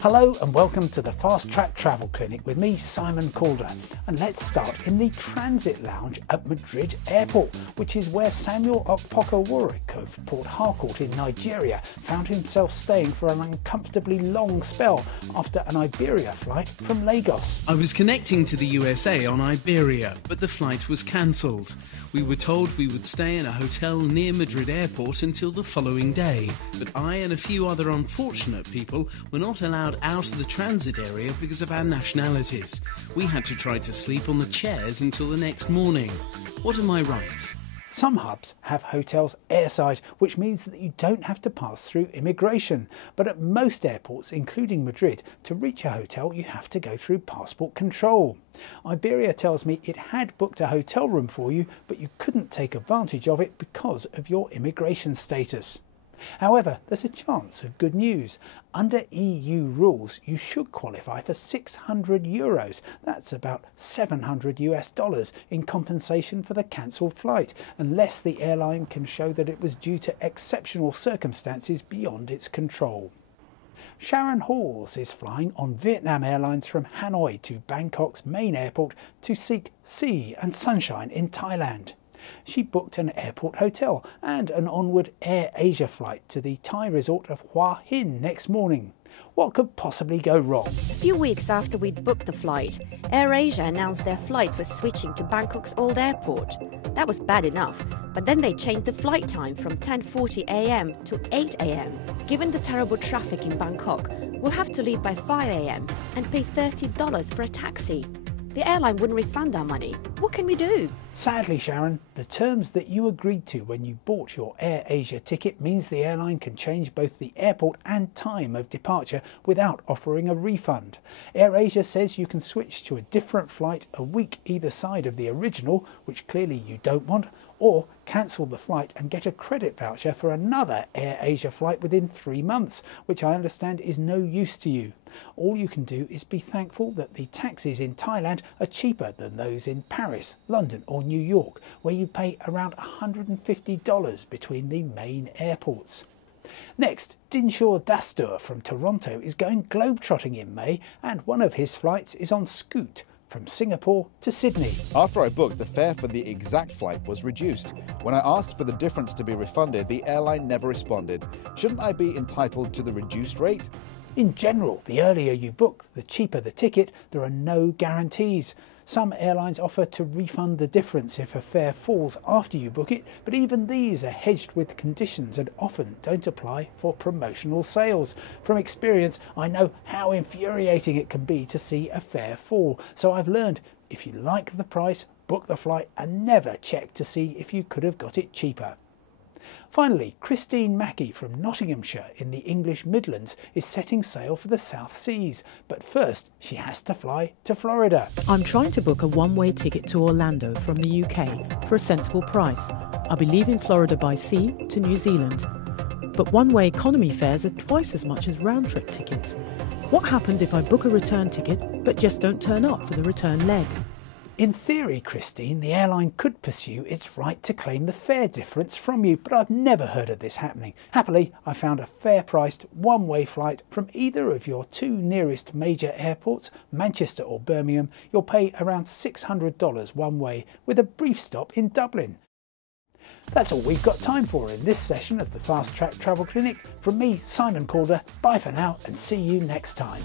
Hello and welcome to the Fast Track Travel Clinic with me, Simon Calder. And let's start in the transit lounge at Madrid Airport, which is where Samuel Okpoko-Warwick of Port Harcourt in Nigeria found himself staying for an uncomfortably long spell after an Iberia flight from Lagos. I was connecting to the USA on Iberia, but the flight was cancelled. We were told we would stay in a hotel near Madrid Airport until the following day, but I and a few other unfortunate people were not allowed out of the transit area because of our nationalities. We had to try to sleep on the chairs until the next morning. What are my rights? Some hubs have hotels airside, which means that you don't have to pass through immigration. But at most airports, including Madrid, to reach a hotel you have to go through passport control. Iberia tells me it had booked a hotel room for you, but you couldn't take advantage of it because of your immigration status. However, there's a chance of good news. Under EU rules, you should qualify for €600. That's about $700 in compensation for the cancelled flight, unless the airline can show that it was due to exceptional circumstances beyond its control. Sharon Halls is flying on Vietnam Airlines from Hanoi to Bangkok's main airport to seek sea and sunshine in Thailand. She booked an airport hotel and an onward Air Asia flight to the Thai resort of Hua Hin next morning. What could possibly go wrong? A few weeks after we'd booked the flight, Air Asia announced their flights were switching to Bangkok's old airport. That was bad enough, but then they changed the flight time from 10:40 a.m. to 8 a.m. Given the terrible traffic in Bangkok, we'll have to leave by 5 a.m. and pay $30 for a taxi. The airline wouldn't refund our money. What can we do? Sadly, Sharon, the terms that you agreed to when you bought your Air Asia ticket means the airline can change both the airport and time of departure without offering a refund. Air Asia says you can switch to a different flight a week either side of the original, which clearly you don't want, or cancel the flight and get a credit voucher for another Air Asia flight within 3 months, which I understand is no use to you. All you can do is be thankful that the taxis in Thailand are cheaper than those in Paris, London or New York, where you pay around $150 between the main airports. Next, Dinshaw Dastur from Toronto is going globetrotting in May, and one of his flights is on Scoot from Singapore to Sydney. After I booked, the fare for the exact flight was reduced. When I asked for the difference to be refunded, the airline never responded. Shouldn't I be entitled to the reduced rate? In general, the earlier you book, the cheaper the ticket. There are no guarantees. Some airlines offer to refund the difference if a fare falls after you book it, but even these are hedged with conditions and often don't apply for promotional sales. From experience, I know how infuriating it can be to see a fare fall, so I've learned if you like the price, book the flight and never check to see if you could have got it cheaper. Finally, Christine Mackey from Nottinghamshire in the English Midlands is setting sail for the South Seas, but first she has to fly to Florida. I'm trying to book a one-way ticket to Orlando from the UK for a sensible price. I'll be leaving Florida by sea to New Zealand. But one-way economy fares are twice as much as round-trip tickets. What happens if I book a return ticket but just don't turn up for the return leg? In theory, Christine, the airline could pursue its right to claim the fare difference from you, but I've never heard of this happening. Happily, I found a fair-priced one-way flight from either of your 2 nearest major airports, Manchester or Birmingham. You'll pay around $600 one way with a brief stop in Dublin. That's all we've got time for in this session of the Fast Track Travel Clinic. From me, Simon Calder, bye for now and see you next time.